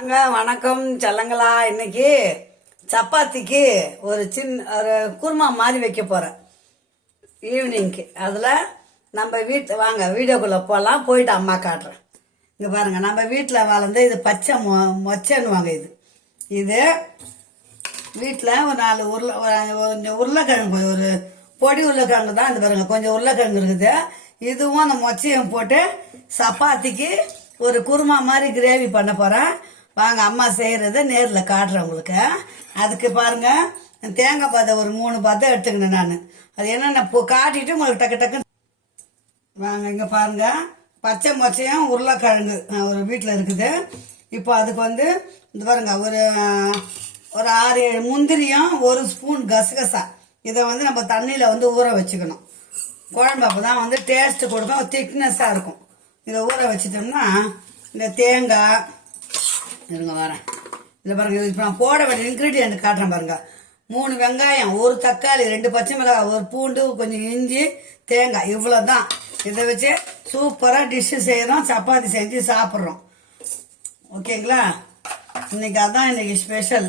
வாங்க வணக்கம் செல்லங்களா. இன்னைக்கு சப்பாத்திக்கு ஒரு குருமா மாதிரி வைக்க போகிறேன் ஈவினிங்க்கு. அதில் நம்ம வீட்டில் வாங்க வீடியோக்குள்ளே போகலாம். போயிட்டு அம்மா காட்டுறேன். இங்கே பாருங்கள், நம்ம வீட்டில் வளர்ந்து இது பச்சை மொச்சன்னுவாங்க. இது வீட்டில் ஒரு 4 உருளைக்கிழங்கு, ஒரு பொடி உருளைக்கிழங்கு தான். இது பாருங்கள், கொஞ்சம் உருளைக்கிழங்கு இருக்குது. இதுவும் அந்த மொச்சையும் போட்டு சப்பாத்திக்கு ஒரு குருமா மாதிரி கிரேவி பண்ண போகிறேன். வாங்க அம்மா செய்கிறத நேரில் காட்டுறேன் உங்களுக்கு. அதுக்கு பாருங்கள், தேங்காய் பாதை ஒரு 3 பாதை எடுத்துக்கினேன் நான். அது என்னென்ன காட்டிட்டு உங்களுக்கு டக்கு டக்குன்னு வாங்க. இங்கே பாருங்கள், பச்சை மொச்சையும் உருளைக்கிழங்கு ஒரு வீட்டில் இருக்குது. இப்போ அதுக்கு இது பாருங்க, ஒரு 6-7 முந்திரியும் 1 ஸ்பூன் கசகசா. இதை நம்ம தண்ணியில் ஊற வச்சுக்கணும். குழம்பு அப்போ தான் டேஸ்ட்டு கொடுக்கும், திக்னஸ்ஸாக இருக்கும். இதை ஊற வச்சிட்டோம்னா இந்த தேங்காய் இருங்க வரேன். இதில் பாருங்கள், இப்போ நான் போட வேண்டிய இன்க்ரீடியன்ட் காட்டுறேன் பாருங்கள். 3 வெங்காயம், 1 தக்காளி, 2 பச்சை மிளகாய், 1 பூண்டு, கொஞ்சம் இஞ்சி, தேங்காய், இவ்வளோ தான். இதை வச்சு சூப்பராக டிஷ்ஷு செய்கிறோம், சப்பாத்தி செஞ்சு சாப்பிட்றோம். ஓகேங்களா? இன்னைக்கு அதான் இன்னைக்கு ஸ்பெஷல்.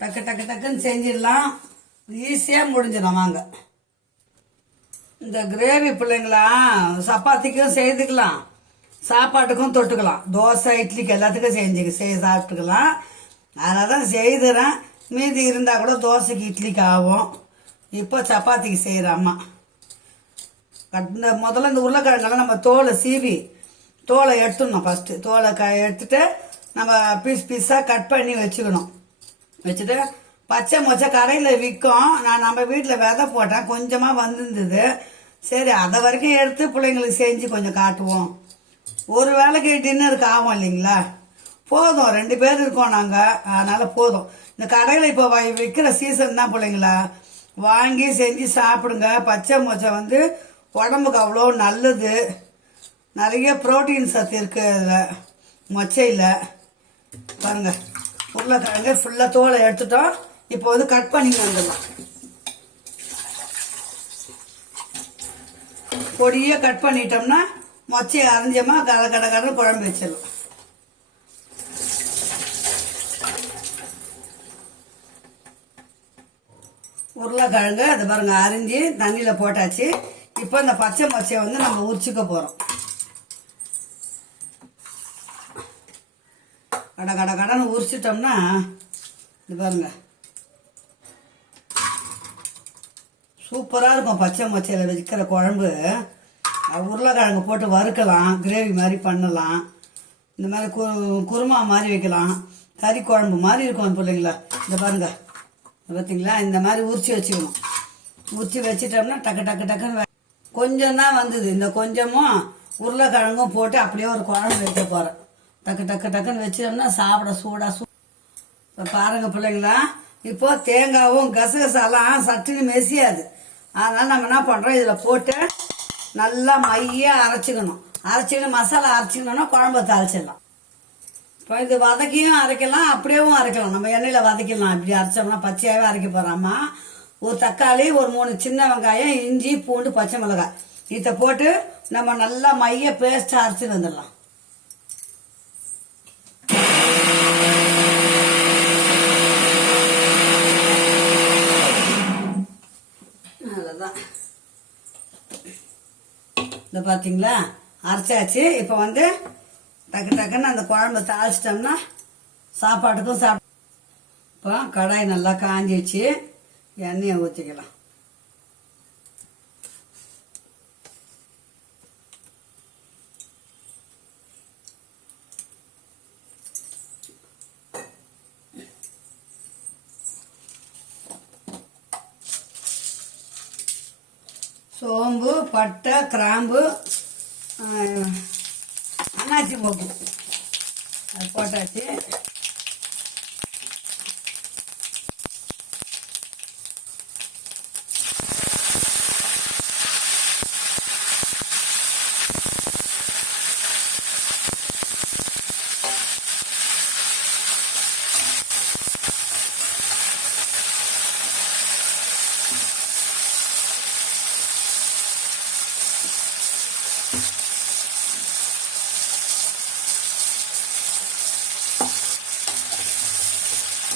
டக்கு டக்கு டக்குன்னு செஞ்சிடலாம், ஈஸியாக முடிஞ்சிடும். வாங்க. இந்த கிரேவி பிள்ளைங்களா சப்பாத்திக்கும் செய்துக்கலாம், சாப்பாட்டுக்கும் தொட்டுக்கலாம், தோசை இட்லிக்கு எல்லாத்துக்கும் செய்ய சாப்பிட்டுக்கலாம். அதனால தான் செய்துறேன். மீதி இருந்தால் கூட தோசைக்கு இட்லிக்கு ஆகும். இப்போ சப்பாத்திக்கு செய்கிற அம்மா முதல்ல இந்த உருளைக்கிழங்கெல்லாம் நம்ம தோலை எடுத்துடணும். ஃபஸ்ட்டு தோலை எடுத்துட்டு நம்ம பீஸாக கட் பண்ணி வச்சுக்கணும். வச்சுட்டு பச்சை மொச்சை கடையில் விற்கும். நம்ம வீட்டில் விதை போட்டேன், கொஞ்சமாக வந்திருந்தது. சரி, அதை வரைக்கும் எடுத்து பிள்ளைங்களுக்கு செஞ்சு கொஞ்சம் காட்டுவோம். ஒரு வேளைக்கு டின்னருக்கு ஆகும் இல்லைங்களா? போதும், 2 பேர் இருக்கோம் நாங்கள், அதனால் போதும். இந்த கடையில் இப்போ விற்கிற சீசன் தான் பிள்ளைங்களா, வாங்கி செஞ்சு சாப்பிடுங்க. பச்சை மொச்சை உடம்புக்கு அவ்வளோ நல்லது. நிறைய புரோட்டீன் சத்து இருக்குது அதில் மொச்சையில். பாருங்கள், உருளைக்கிழங்கு ஃபுல்லாக தோலை எடுத்துட்டோம். இப்போ கட் பண்ணி வந்துடலாம். பொடியாக கட் பண்ணிட்டோம்னா மொச்சையை அரைஞ்சோமா கடை குழம்பு வச்சிடலாம். உருளைக்கிழங்கு அது பாருங்க அரிஞ்சு தண்ணியில் போட்டாச்சு. இப்போ இந்த பச்சை மொச்சையை நம்ம உரிச்சுக்க போகிறோம். கடன்னு உரிச்சிட்டோம்னா இது பாருங்க சூப்பராக இருக்கும். பச்சை மொச்சையில் வைக்கிற குழம்பு உருளைக்கிழங்கு போட்டு வறுக்கலாம், கிரேவி மாதிரி பண்ணலாம், இந்த மாதிரி குருமா மாதிரி வைக்கலாம், கறி குழம்பு மாதிரி இருக்கும் பிள்ளைங்களா. இந்த பாருங்க, பார்த்தீங்களா? இந்த மாதிரி உரிச்சு வச்சுக்கணும். உரிச்சு வச்சுட்டோம்னா டக்குன்னு கொஞ்சம் தான் வந்தது. இந்த கொஞ்சமும் உருளைக்கிழங்கும் போட்டு அப்படியே ஒரு குழம்பு வைக்க போகிறேன். டக்குன்னு வச்சிட்டோம்னா சாப்பிட சூடாக இப்போ பாருங்க பிள்ளைங்களா. இப்போ தேங்காவும் கசகசாலாம் சட்டுன்னு மெசியாது. அதனால் நம்ம என்ன பண்ணுறோம், இதில் போட்டு நல்லா மையாக அரைச்சிக்கணும். மசாலா அரைச்சிக்கணும்னா குழம்பு தாளிச்சிடலாம். இப்போ இது வதக்கியும் அரைக்கலாம், அப்படியேவும் அரைக்கலாம். நம்ம எண்ணெயில் வதக்கிடலாம். இப்படி அரைச்சோம்னா பச்சையாகவே அரைக்க போகிறாமா. ஒரு தக்காளி, ஒரு 3 சின்ன வெங்காயம், இஞ்சி, பூண்டு, பச்சை மிளகாய், இதை போட்டு நம்ம நல்லா மைய பேஸ்ட்டாக அரைச்சிட்டு வந்துடலாம். இந்த பார்த்தீங்களா, அரைச்சாச்சு. இப்போ டக்குன்னு அந்த குழம்பு தாளிச்சிட்டோம்னா சாப்பாட்டுக்கும் இப்போ கடாய் நல்லா காஞ்சிச்சு, எண்ணெயை ஊற்றிக்கலாம். சோம்பு, பட்டை, கிராம்பு, அன்னாச்சி மொக்கு அது போட்டாச்சு.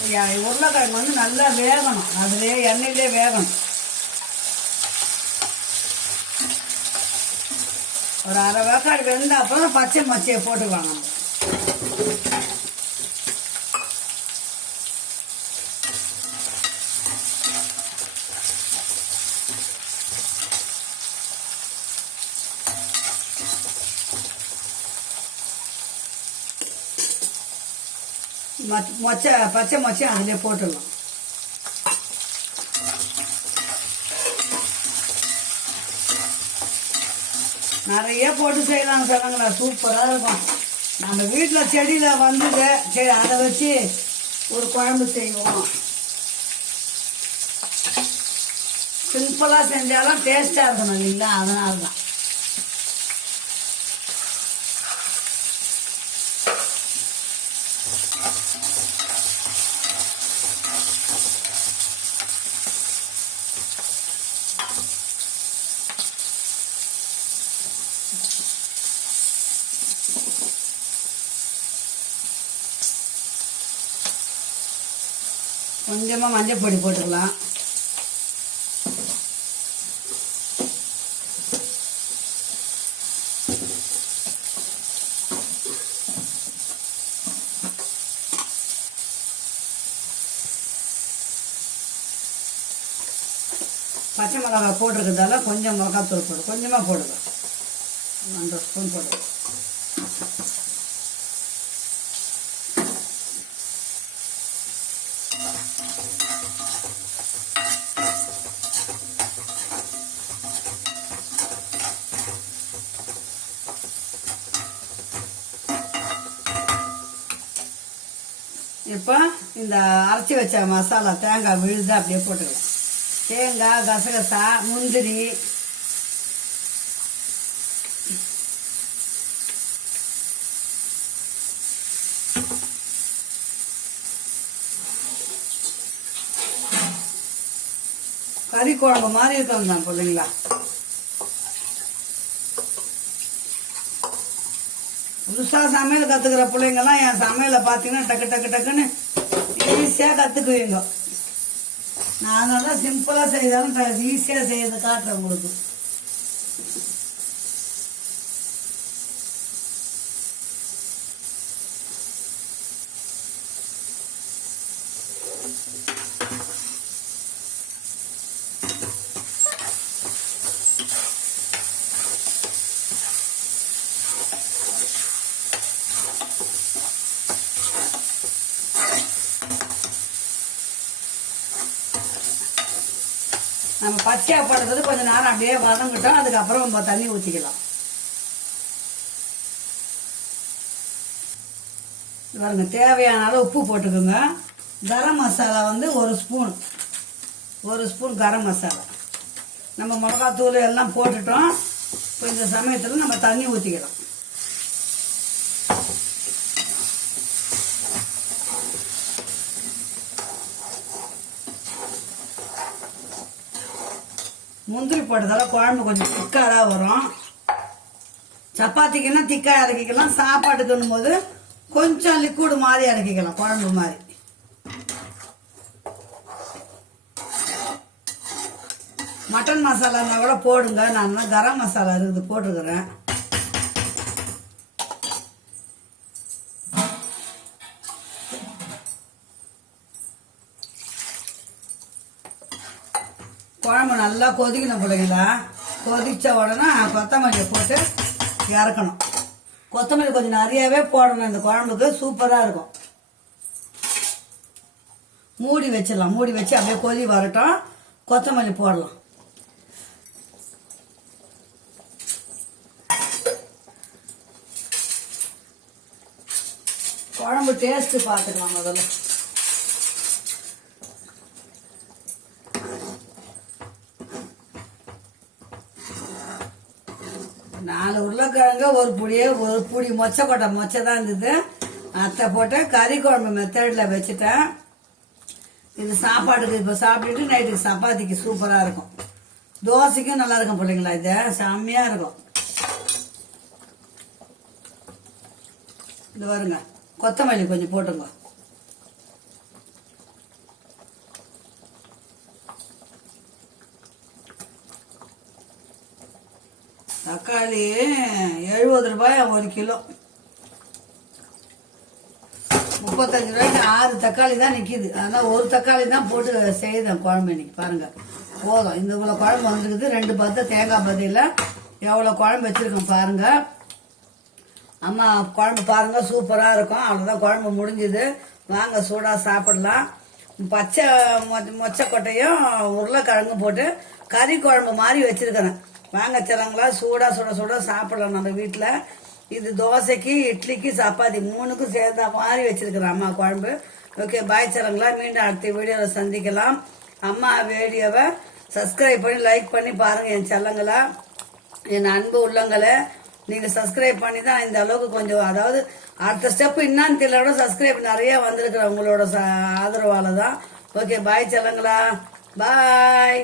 உருளைக்கிழங்கு வந்து நல்லா வேகணும், அதுலேயே எண்ணெயிலே வேகணும். ஒரு அரை வேக்காடு வெந்த அப்புறம் பச்சை மொச்சையை போட்டுக்குவாங்க. பச்சை மொச்சை அதிலே போட்டுடலாம். நிறைய போட்டு செய்யலாம் சொல்லுங்களா, சூப்பராக இருக்கும். நம்ம வீட்டில் செடியில் வந்தது, சரி அதை வச்சு ஒரு குழம்பு செய்வோம். சிம்பிளாக செஞ்சாலும் டேஸ்ட்டாக இருக்கணும் இல்லைங்களா, அதனால தான். கொஞ்சமாக மஞ்சள் பொடி போட்டுக்கலாம். பச்சை மிளகாய் போட்டிருக்கிறதால கொஞ்சம் மிளகாத்தூள் போடு, கொஞ்சமாக போடுங்க, 1 ஸ்பூன் போடுங்க. இப்போ இந்த அரைச்சி வச்ச மசாலா தேங்காய் விழுது அப்படியே போட்டுக்கலாம். தேங்காய், கசகசா, முந்திரி, கறி குழம்பு மாதிரி இருக்கணும் தான் பிள்ளைங்களா. புதுசாக சமையல் கற்றுக்கிற பிள்ளைங்கள்லாம் என் சமையலை பார்த்தீங்கன்னா டக்கு டக்கு டக்குன்னு ஈஸியாக கற்றுக்குவீங்க. நான் அதனால சிம்பிளாக செய்தாலும் ஈஸியாக செய்யறது காட்டுறேன் உங்களுக்கு. நம்ம பச்சையாக போடுறது கொஞ்சம் நேரம் அப்படியே வதங்கிட்டோம், அதுக்கப்புறம் நம்ம தண்ணி ஊற்றிக்கலாம். பாருங்க, தேவையான அளவு உப்பு போட்டுக்கோங்க. கரம் மசாலா வந்து 1 ஸ்பூன் கரம் மசாலா. நம்ம மிளகாத்தூள் எல்லாம் போட்டுட்டோம். இப்போ இந்த சமயத்தில் நம்ம தண்ணி ஊற்றிக்கலாம். முந்திரி போட்டதால குழம்பு கொஞ்சம் திக்காக தான் வரும். சப்பாத்திக்குன்னா திக்காக இறக்கிக்கலாம், சாப்பாட்டுக்குன்னும் போது கொஞ்சம் லிக்விட் மாதிரி இறக்கிக்கலாம், குழம்பு மாதிரி. மட்டன் மசாலா இருந்தால் கூட போடுங்க, நான் கரம் மசாலா இருக்குது போட்டுக்கிறேன். குழம்பு நல்லா கொதிக்கணும் பிள்ளைங்களா. கொதிச்ச உடனே கொத்தமல்லியை போட்டு இறக்கணும். கொத்தமல்லி கொஞ்சம் நிறையாவே போடணும், இந்த குழம்புக்கு சூப்பராக இருக்கும். மூடி வச்சிடலாம். மூடி வச்சு அப்படியே கொதி வரட்டும், கொத்தமல்லி போடலாம். குழம்பு டேஸ்ட்டு பார்த்துக்கலாம் முதல்ல. நாலு உருளைக்கிழங்கு ஒரு புடி மொச்சை தான் இருந்தது. அத்தை போட்டு கறி குழம்பு மெத்தடில் வச்சுட்டேன். இது சாப்பாட்டுக்கு இப்போ சாப்பிட்டுட்டு நைட்டுக்கு சப்பாத்திக்கு சூப்பராக இருக்கும். தோசைக்கும் நல்லா இருக்கும் பிள்ளைங்களா, இது செம்மையாக இருக்கும். இது வருங்க, கொத்தமல்லி கொஞ்சம் போட்டுங்க. தக்காளி 70 ரூபாய் 1 கிலோ. 35 ரூபாய்க்கு 6 தக்காளி தான் நிற்கிது. அதனால் ஒரு தக்காளி தான் போட்டு செய்தேன் குழம்பு இன்னைக்கு. பாருங்க போதும், இந்த இவ்வளோ குழம்பு வந்துருக்குது. 2 பத்து தேங்காய் பதியில் எவ்வளோ குழம்பு வச்சுருக்கோம் பாருங்க. அம்மா குழம்பு பாருங்க சூப்பராக இருக்கும். அவ்வளோதான், குழம்பு முடிஞ்சுது. வாங்க சூடாக சாப்பிடலாம். பச்சை மொச்சக்கொட்டையும் உருளைக்கிழங்கும் போட்டு கறி குழம்பு மாதிரி வச்சிருக்கிறேன். வாங்க செல்லங்களா, சூடாக சுட சுட சாப்பிடலாம் நம்ம வீட்டில். இது தோசைக்கு, இட்லிக்கு, சப்பாத்தி 3க்கும் சேர்ந்த மாதிரி வச்சிருக்கிறேன் அம்மா குழம்பு. ஓகே, பாய் செல்லங்களா, மீண்டும் அடுத்த வீடியோவில் சந்திக்கலாம். அம்மா வீடியோவை சப்ஸ்கிரைப் பண்ணி லைக் பண்ணி பாருங்கள் என் செல்லங்களா, என் அன்பு உள்ளங்களை. நீங்கள் சப்ஸ்கிரைப் பண்ணி தான் இந்த அளவுக்கு கொஞ்சம், அதாவது அடுத்த ஸ்டெப் என்னான்னு தெரியல விட சப்ஸ்கிரைப் நிறைய வந்திருக்கிற உங்களோட ஆதரவால தான். ஓகே, பாய் செல்லங்களா, பாய்.